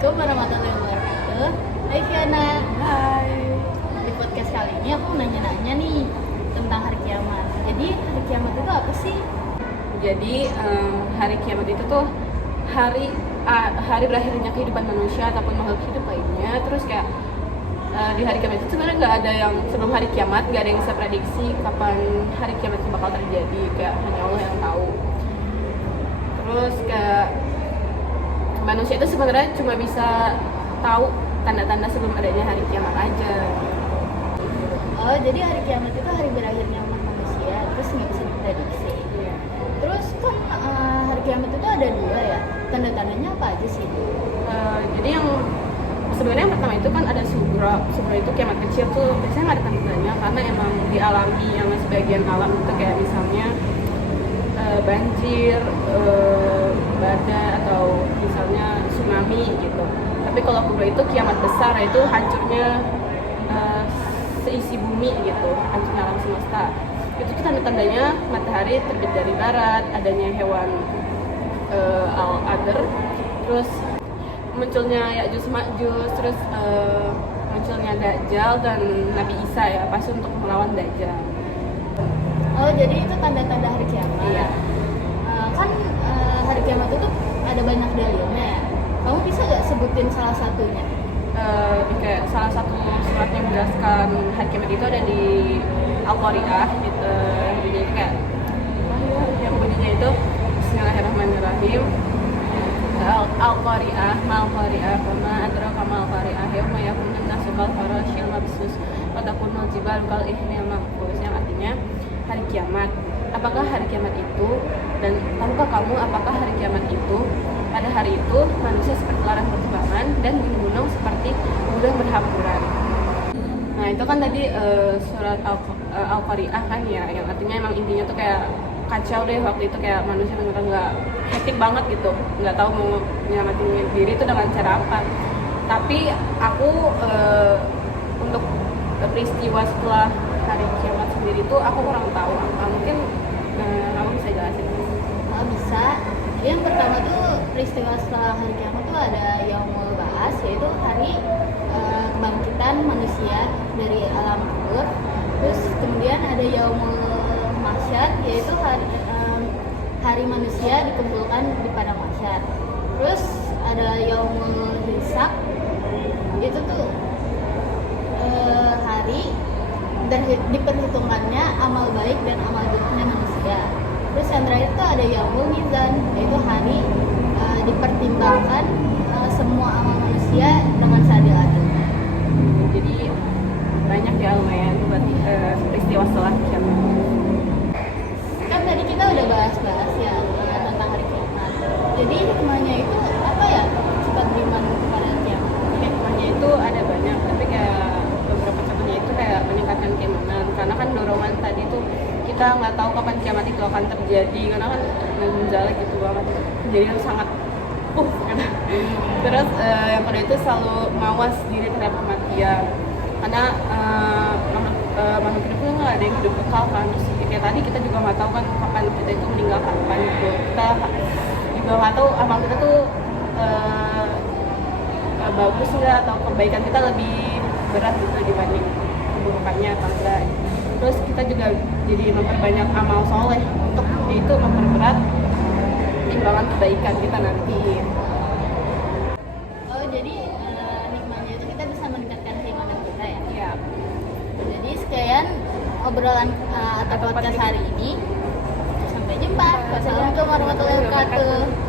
Assalamualaikum warahmatullahi wabarakatuh. Hai Fiona. Hai. Di podcast kali ini aku nanya-nanya nih tentang hari kiamat. Jadi hari kiamat itu apa sih? Jadi hari kiamat itu tuh hari berakhirnya kehidupan manusia ataupun makhluk hidup lainnya. Terus kayak di hari kiamat itu sebenarnya nggak ada yang sebelum hari kiamat nggak ada yang bisa prediksi kapan hari kiamat itu bakal terjadi. Kayak hanya Allah yang tahu. Terus kayak manusia itu sebenarnya cuma bisa tahu tanda-tanda sebelum adanya hari kiamat aja. Oh, jadi hari kiamat itu hari berakhirnya umat manusia, terus nggak bisa diprediksi. Iya. Terus kan hari kiamat itu ada dua ya. Tanda-tandanya apa aja sih? Jadi yang sebenarnya yang pertama itu kan ada sugro itu kiamat kecil tuh biasanya nggak ada tanda-tandanya karena emang dialami yang sebagian alam itu kayak misalnya banjir, badai atau misalnya tsunami gitu. Tapi kalau kubra itu kiamat besar, yaitu hancurnya seisi bumi gitu, hancurnya alam semesta. Itu tuh tanda-tandanya matahari terbit dari barat, adanya hewan al-adr, terus munculnya Ya'juj Ma'juj, terus munculnya Dajjal dan Nabi Isa ya, pasti untuk melawan Dajjal. Oh, jadi itu tanda-tanda hari kiamat. Iya. Kan hari kiamat itu ada banyak dalilnya ya. Kamu bisa nggak sebutin salah satunya? Kayak salah satu surat yang menjelaskan hari kiamat itu ada di Al-Qari'ah gitu, yang bunyinya itu kayak yang bunyinya itu Bismillahirrahmanirrahim. Al-Qari'ah, mal-Qari'ah, kama adraka mal-Qari'ah, yauma yakunun nasu kal farashil mabsus wa takunul jibalu kal ihnil mahfuz, yang artinya hari kiamat. Apakah hari kiamat itu, dan tahukah kamu apakah hari kiamat itu? Pada hari itu manusia seperti larang berterbangan dan gunung-gunung seperti gudang berhamburan. Nah itu kan tadi surat Al-Qari'ah kan ya, yang artinya emang intinya tuh kayak kacau deh waktu itu, kayak manusia bener-bener nggak hektik banget gitu, nggak tahu mau nyelamatin diri itu dengan cara apa. Tapi aku untuk peristiwa setelah hari kiamat sendiri itu aku kurang tahu. Mungkin kamu bisa jelasin? Bisa. Yang pertama tuh peristiwa setelah hari kiamat tuh ada Yaumul Ba'ats, yaitu hari kebangkitan manusia dari alam kubur. Terus kemudian ada Yaumul Mahsyar, yaitu hari manusia dikumpulkan di padang mahsyar. Terus ada Yaumul Hisab, itu tuh hari dan diperhitungkannya amal baik dan amal buruknya manusia. Terus yang terakhir itu ada Yaumul Mizan, yaitu hari dipertimbangkan semua amal manusia dengan seadil-adilnya. Jadi banyak ya lumayan buat peristiwa setelah kiamat. Kan tadi kita udah bahas-bahas ya tentang hari kiamat. Jadi hikmahnya itu apa ya? Sifat beriman kepada kiamat. Hikmahnya itu ada banyak, tapi kayak beberapa contohnya itu kayak meningkatkan keimanan. Karena kan dorongan tadi tuh kita nggak tahu kapan kiamat itu akan terjadi, karena kan menjalak gitu banget. Jadi harus sangat gitu. Terus yang kedua itu selalu mawas diri terhadap kematian. Karena makhluk hidup itu nggak ada yang hidup kekal kan. Terus kayak tadi kita juga nggak tahu kan kapan kita itu meninggal, kapan gitu. Kita juga nggak tahu amal kita tuh bagus nggak, atau kebaikan kita lebih berat gitu dibanding keburukannya atau enggak. Terus kita juga jadi memperbanyak amal soleh untuk itu memperberat timbangan kebaikan kita nanti. Oh, jadi nikmatnya itu kita bisa meningkatkan keimanan kita ya? Iya. Jadi sekian obrolan atau podcast hari ini. Sampai jumpa. Wassalamualaikum warahmatullahi wabarakatuh.